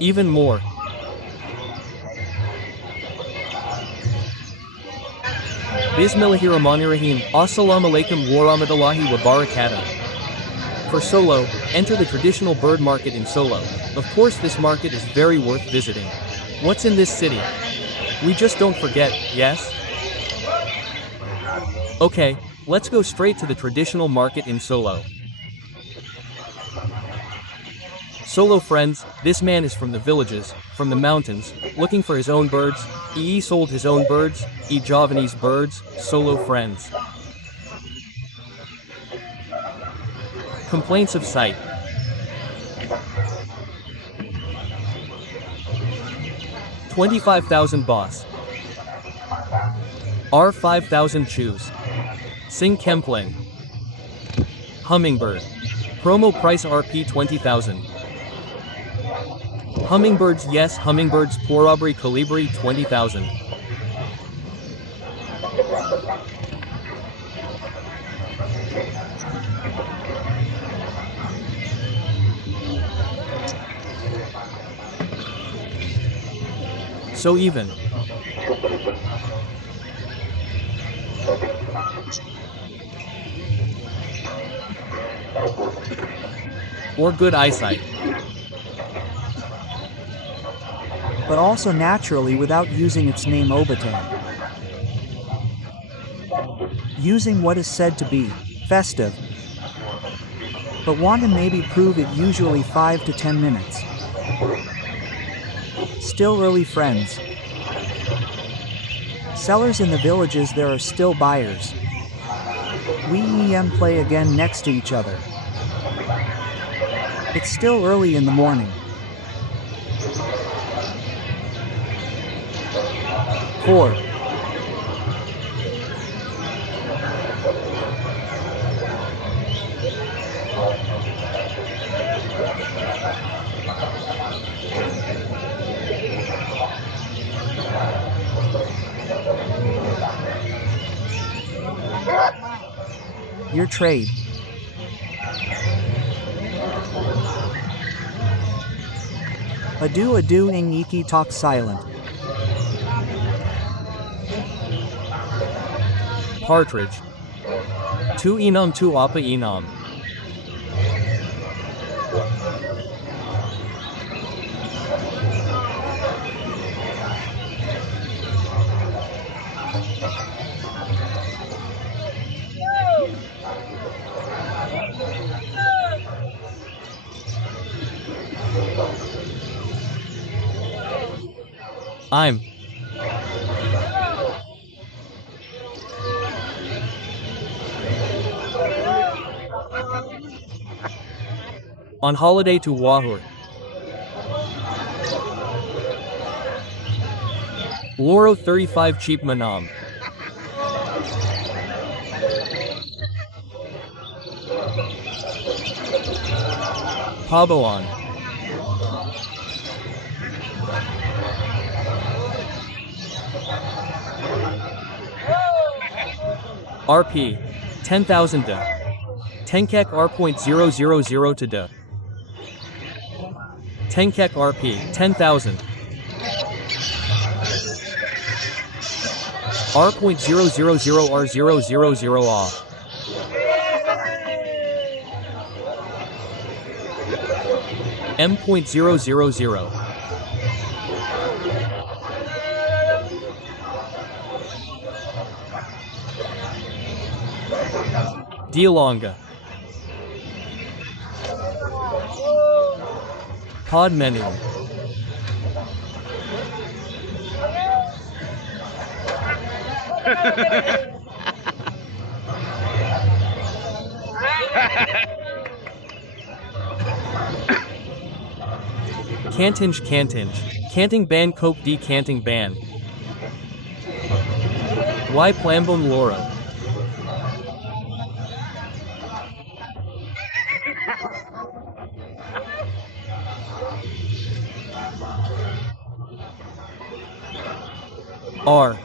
Even more. Bismillahirrahmanirrahim. Assalamualaikum warahmatullahi wabarakatuh. For Solo, enter the traditional bird market in Solo. Of course this market is very worth visiting. What's in this city? We just don't forget, yes? Okay, let's go straight to the traditional market in Solo. Solo friends, this man is from the villages, from the mountains, looking for his own birds. He sold his own birds, Javanese birds, Solo friends. Complaints of sight. $25,000 boss. R 5,000 choose. Sing Kempling. Hummingbird. Promo price RP 20,000. Hummingbirds yes hummingbirds Porabri Calibri 20,000. So even. Or good eyesight. But also naturally without using its name Obatan. Using what is said to be festive. But want to maybe prove it usually 5 to 10 minutes. Still early friends. Sellers in the villages there are still buyers. We play again next to each other. It's still early in the morning. 4. Your trade. Adu Ingiki talk silent. Partridge. Tu enam tu apa enam. I'm on holiday to Wahur. Loro 35 cheap manam. Paboan. RP 10,000 de. Tenkek R.000 to de. Tenkek RP 10,000. R.000R000 off. M.000. Dialonga. Pod menu. Canting ban cope d canting ban. Y plambon loro. R.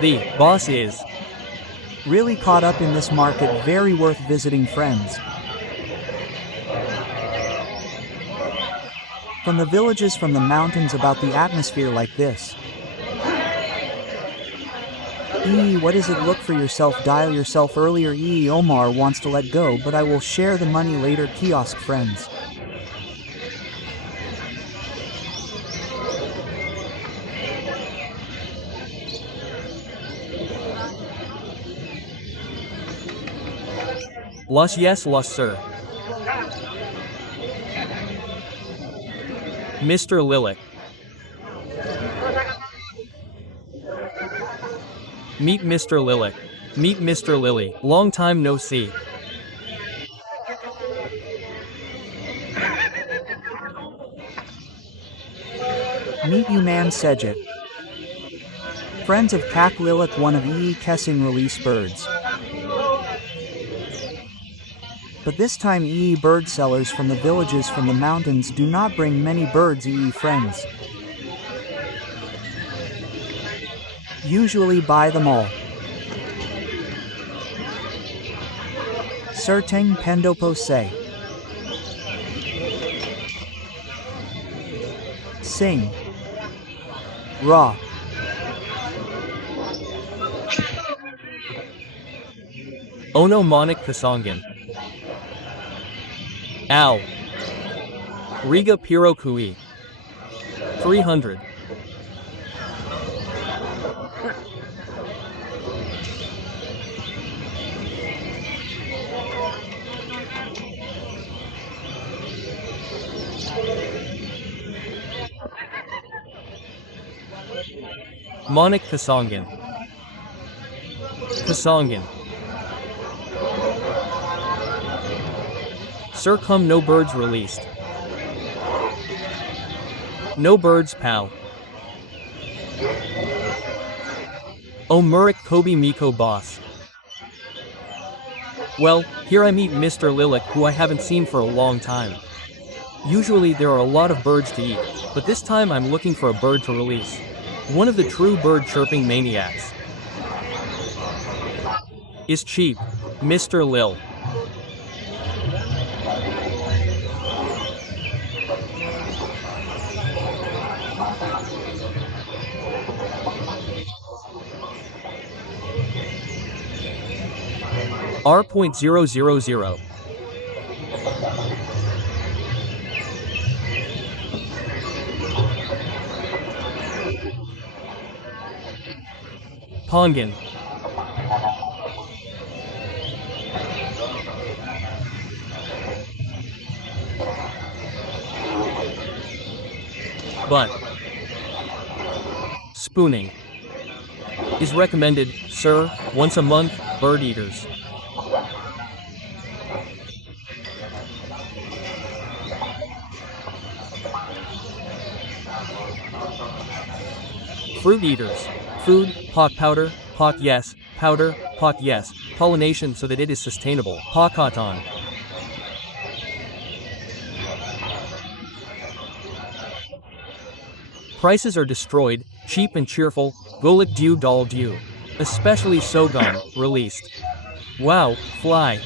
The boss is really caught up in this market, very worth visiting, friends. From the villages, from the mountains, about the atmosphere like this. What is it? Look for yourself, dial yourself earlier. Omar wants to let go, but I will share the money later. Kiosk friends. yes, sir. Mr. Lilac. Meet Mr. Lilac. Meet Mr. Lily. Long time no see. Meet you, man Sejet. Friends of Kak Lilac, one of Kessing release birds. But this time bird sellers from the villages, from the mountains, do not bring many birds. Friends usually buy them all. Certain pendopo say. Sing. Raw. Ono Monik Kasongan. Al. Riga Piro Kui. 300. Monik Kasongan. Kasongan. Sir, come, no birds released. No birds, pal. Oh, Murik Kobe Miko boss. Well, here I meet Mr. Lilac, who I haven't seen for a long time. Usually there are a lot of birds to eat, but this time I'm looking for a bird to release. One of the true bird chirping maniacs. Is cheap, Mr. Lil. R.000. Pongan. But spooning is recommended, sir, once a month, bird eaters. Fruit eaters. Food, pot powder, pot yes, powder, pot yes, pollination so that it is sustainable, pot-cotton. Prices are destroyed, cheap and cheerful, golik dew dal dew. Especially Sogon, released. Wow, fly.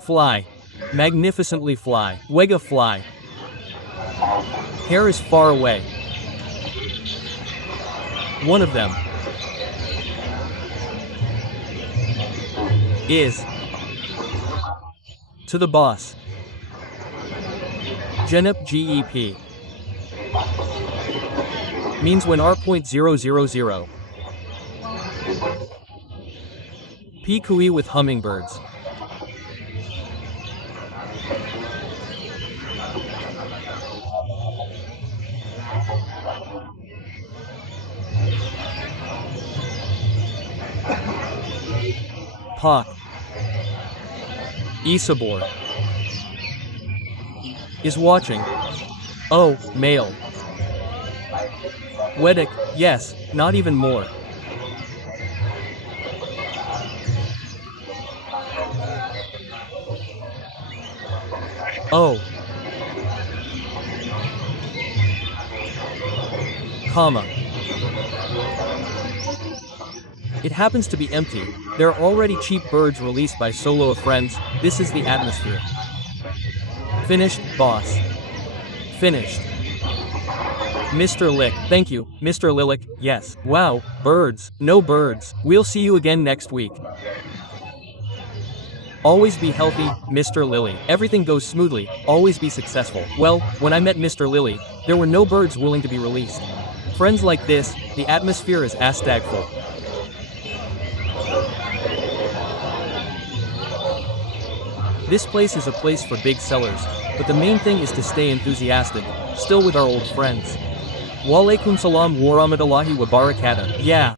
Fly. Magnificently fly. Wega fly. Hair is far away. One of them is to the boss. Genup GEP means when R.000. P Kui with hummingbirds. Pak. Isabor is watching. Oh, male. Weddick, yes, not even more. Oh. comma. It happens to be empty. There are already cheap birds released by solo of friends. This is the atmosphere. Finished, boss. Finished. Mr. Lick, thank you, Mr. Lilik, yes. Wow, birds, no birds. We'll see you again next week. Always be healthy, Mr. Lily. Everything goes smoothly, always be successful. Well, when I met Mr. Lily, there were no birds willing to be released. Friends like this, the atmosphere is astagful. This place is a place for big sellers, but the main thing is to stay enthusiastic, still with our old friends. Walaikum salam warahmatullahi wabarakatuh. Yeah.